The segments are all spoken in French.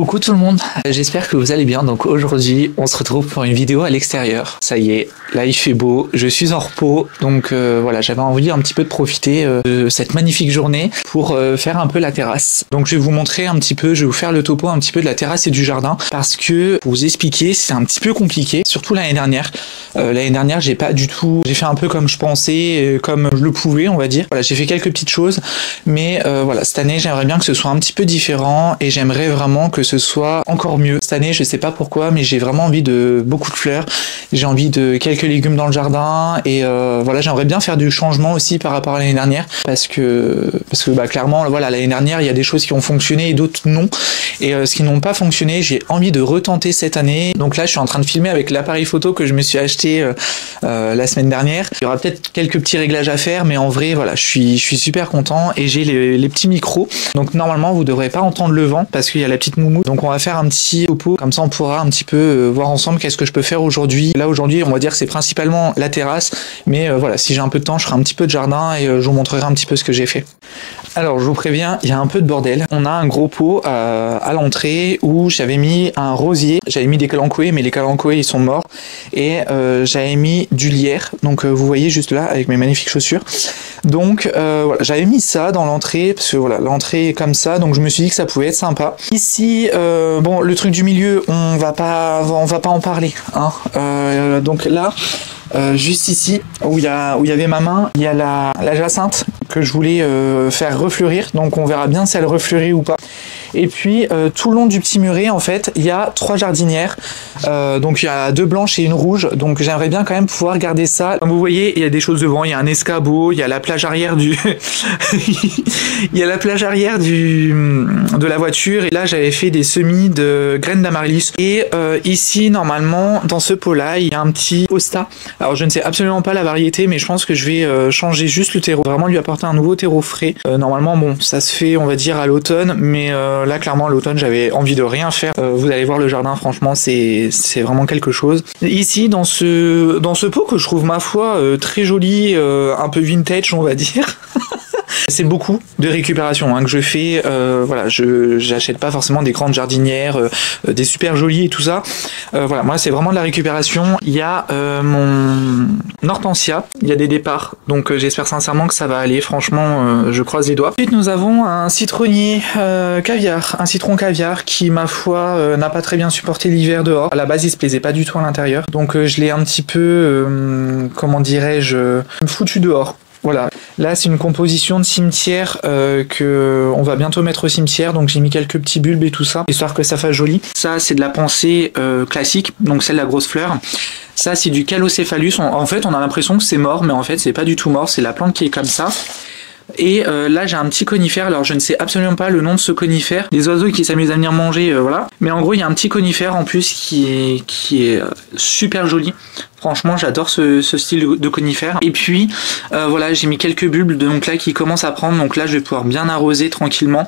Coucou tout le monde, j'espère que vous allez bien. Donc aujourd'hui on se retrouve pour une vidéo à l'extérieur. Ça y est, là il fait beau, je suis en repos. Donc voilà, j'avais envie un petit peu de profiter de cette magnifique journée pour faire un peu la terrasse. Donc je vais vous montrer un petit peu, je vais vous faire le topo un petit peu de la terrasse et du jardin. Parce que pour vous expliquer, c'est un petit peu compliqué, surtout l'année dernière. L'année dernière j'ai pas du tout, j'ai fait un peu comme je pensais, comme je le pouvais on va dire. Voilà, j'ai fait quelques petites choses, mais voilà, cette année j'aimerais bien que ce soit un petit peu différent et j'aimerais vraiment que ce soit encore mieux. Cette année, je sais pas pourquoi, mais j'ai vraiment envie de beaucoup de fleurs. J'ai envie de quelques légumes dans le jardin et voilà, j'aimerais bien faire du changement aussi par rapport à l'année dernière parce que bah, clairement, voilà, l'année dernière, il y a des choses qui ont fonctionné et d'autres non. Et ce qui n'ont pas fonctionné, j'ai envie de retenter cette année. Donc là, je suis en train de filmer avec l'appareil photo que je me suis acheté la semaine dernière. Il y aura peut-être quelques petits réglages à faire, mais en vrai, voilà, je suis super content et j'ai les petits micros. Donc normalement, vous devrez pas entendre le vent parce qu'il y a la petite moumou. Donc on va faire un petit topo, comme ça on pourra un petit peu voir ensemble qu'est-ce que je peux faire aujourd'hui. Là aujourd'hui, on va dire que c'est principalement la terrasse, mais voilà, si j'ai un peu de temps, je ferai un petit peu de jardin et je vous montrerai un petit peu ce que j'ai fait. Alors je vous préviens, il y a un peu de bordel. On a un gros pot à l'entrée où j'avais mis un rosier, j'avais mis des calanchoés, mais les calanchoés ils sont morts, et j'avais mis du lierre, donc vous voyez juste là avec mes magnifiques chaussures. Donc voilà, j'avais mis ça dans l'entrée parce que voilà, l'entrée est comme ça, donc je me suis dit que ça pouvait être sympa. Ici, bon, le truc du milieu, on va pas en parler, hein. Donc là, juste ici où il y avait ma main, il y a la jacinthe que je voulais faire refleurir, donc on verra bien si elle refleurit ou pas. Et puis tout le long du petit muret, en fait, il y a 3 jardinières. Donc il y a 2 blanches et une rouge. Donc j'aimerais bien quand même pouvoir garder ça. Comme vous voyez, il y a des choses devant. Il y a un escabeau, il y a la plage arrière du, il y a la plage arrière de la voiture. Et là, j'avais fait des semis de graines d'amaryllis. Et ici, normalement, dans ce pot-là, il y a un petit hosta. Alors je ne sais absolument pas la variété, mais je pense que je vais changer juste le terreau. Vraiment lui apporter un nouveau terreau frais. Normalement, bon, ça se fait, on va dire, à l'automne, mais là clairement à l'automne j'avais envie de rien faire. Vous allez voir le jardin, franchement c'est vraiment quelque chose. Ici dans ce pot que je trouve ma foi très joli, un peu vintage on va dire. C'est beaucoup de récupération hein, que je fais. Voilà, j'achète pas forcément des grandes jardinières, des super jolies et tout ça. Voilà, moi c'est vraiment de la récupération. Il y a mon hortensia, il y a des départs, donc j'espère sincèrement que ça va aller. Franchement, je croise les doigts. Ensuite, nous avons un citronnier caviar, un citron caviar qui, ma foi, n'a pas très bien supporté l'hiver dehors. À la base, il se plaisait pas du tout à l'intérieur, donc je l'ai un petit peu, comment dirais-je, foutu dehors. Voilà, là c'est une composition de cimetière que on va bientôt mettre au cimetière, donc j'ai mis quelques petits bulbes et tout ça, histoire que ça fasse joli. Ça c'est de la pensée classique, donc celle de la grosse fleur. Ça c'est du Calocéphalus, en fait on a l'impression que c'est mort, mais en fait c'est pas du tout mort, c'est la plante qui est comme ça. Et là j'ai un petit conifère, alors je ne sais absolument pas le nom de ce conifère, des oiseaux qui s'amusent à venir manger, voilà. Mais en gros il y a un petit conifère en plus qui est super joli. Franchement j'adore ce style de conifère. Et puis voilà, j'ai mis quelques bulbes donc là qui commencent à prendre, donc là je vais pouvoir bien arroser tranquillement.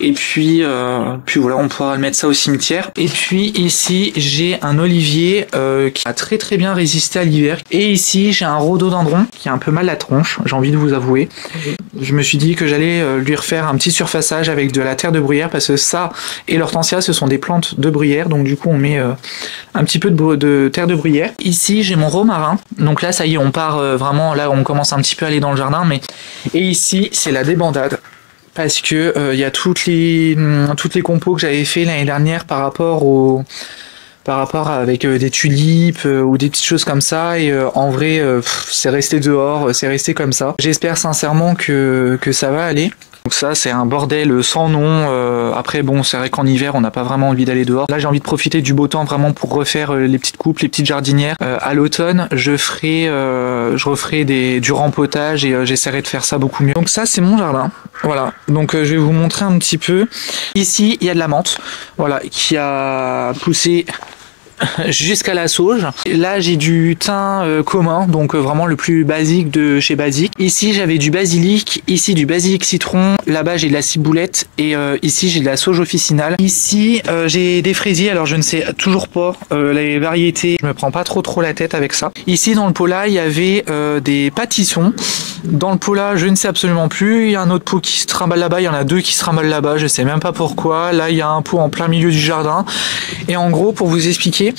Et puis voilà, on pourra mettre ça au cimetière. Et puis ici j'ai un olivier qui a très bien résisté à l'hiver. Et ici j'ai un rhododendron qui a un peu mal la tronche, j'ai envie de vous avouer. Je me suis dit que j'allais lui refaire un petit surfaçage avec de la terre de bruyère, parce que ça et l'hortensia ce sont des plantes de bruyère, donc du coup on met un petit peu de terre de bruyère. Ici j'ai mon romarin, donc là ça y est on part vraiment, là on commence un petit peu à aller dans le jardin, mais et ici c'est la débandade. Parce que il y a toutes les compos que j'avais fait l'année dernière par rapport avec des tulipes ou des petites choses comme ça, et en vrai c'est resté dehors, c'est resté comme ça. J'espère sincèrement que ça va aller. Donc ça c'est un bordel sans nom. Après bon, c'est vrai qu'en hiver on n'a pas vraiment envie d'aller dehors. Là j'ai envie de profiter du beau temps vraiment pour refaire les petites coupes, les petites jardinières. À l'automne je referai du rempotage et j'essaierai de faire ça beaucoup mieux. Donc ça c'est mon jardin. Voilà, donc je vais vous montrer un petit peu. Ici il y a de la menthe, voilà, qui a poussé jusqu'à la sauge. Là j'ai du thym commun, donc vraiment le plus basique de chez Basique. Ici j'avais du basilic, ici du basilic citron, là-bas j'ai de la ciboulette et ici j'ai de la sauge officinale. Ici j'ai des fraisiers, alors je ne sais toujours pas les variétés, je me prends pas trop la tête avec ça. Ici dans le pot là il y avait des pâtissons. Dans le pot là je ne sais absolument plus, il y a un autre pot qui se trimballe là-bas, il y en a deux qui se trimballent là-bas, je sais même pas pourquoi. Là il y a un pot en plein milieu du jardin et en gros pour vous expliquer,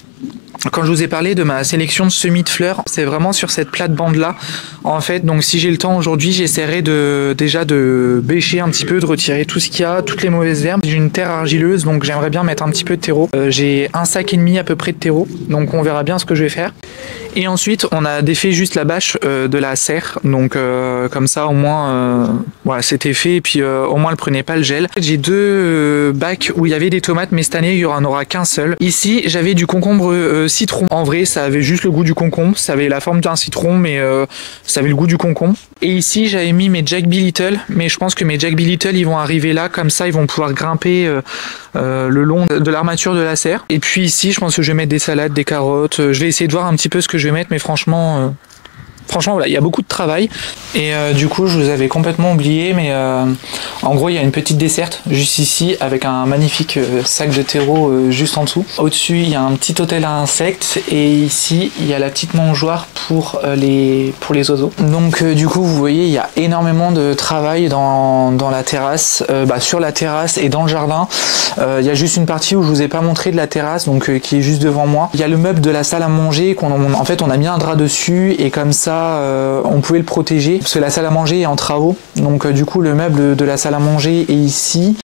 quand je vous ai parlé de ma sélection de semis de fleurs, c'est vraiment sur cette plate-bande là. En fait, donc si j'ai le temps aujourd'hui, j'essaierai déjà de bêcher un petit peu, de retirer tout ce qu'il y a, toutes les mauvaises herbes. J'ai une terre argileuse, donc j'aimerais bien mettre un petit peu de terreau. J'ai un sac et demi à peu près de terreau, donc on verra bien ce que je vais faire. Et ensuite, on a défait juste la bâche de la serre, donc comme ça au moins, voilà, c'était fait. Et puis au moins, elle prenait pas le gel. J'ai deux bacs où il y avait des tomates, mais cette année, il y en aura qu'un seul. Ici, j'avais du concombre citron. En vrai, ça avait juste le goût du concombre, ça avait la forme d'un citron, mais ça avait le goût du concombre. Et ici, j'avais mis mes Jack B. Little, mais je pense que mes Jack B. Little, ils vont arriver là, comme ça, ils vont pouvoir grimper le long de l'armature de la serre. Et puis ici, je pense que je vais mettre des salades, des carottes. Je vais essayer de voir un petit peu ce que je vais mettre, mais franchement, voilà, il y a beaucoup de travail. Et du coup, je vous avais complètement oublié, mais en gros, il y a une petite desserte juste ici avec un magnifique sac de terreau juste en dessous. Au-dessus, il y a un petit hôtel à insectes et ici, il y a la petite mangeoire pour les oiseaux. Donc du coup, vous voyez, il y a énormément de travail dans la terrasse, sur la terrasse et dans le jardin. Il y a juste une partie où je vous ai pas montré de la terrasse, donc qui est juste devant moi. Il y a le meuble de la salle à manger en fait, on a mis un drap dessus et comme ça, on pouvait le protéger parce que la salle à manger est en travaux, donc du coup le meuble de la salle à manger est ici.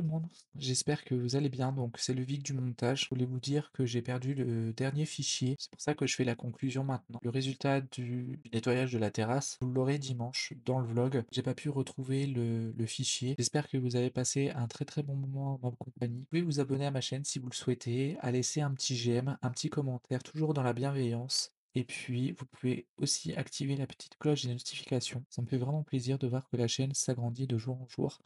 tout le monde, j'espère que vous allez bien. Donc c'est le Vic du montage. Je voulais vous dire que j'ai perdu le dernier fichier. C'est pour ça que je fais la conclusion maintenant. Le résultat du nettoyage de la terrasse, vous l'aurez dimanche dans le vlog. J'ai pas pu retrouver le fichier. J'espère que vous avez passé un très très bon moment en ma compagnie. Vous pouvez vous abonner à ma chaîne si vous le souhaitez, à laisser un petit j'aime, un petit commentaire, toujours dans la bienveillance. Et puis, vous pouvez aussi activer la petite cloche des notifications. Ça me fait vraiment plaisir de voir que la chaîne s'agrandit de jour en jour.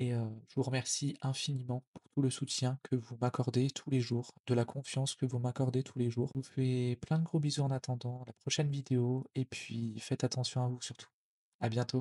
Et je vous remercie infiniment pour tout le soutien que vous m'accordez tous les jours, de la confiance que vous m'accordez tous les jours. Je vous fais plein de gros bisous en attendant la prochaine vidéo et puis faites attention à vous surtout. À bientôt.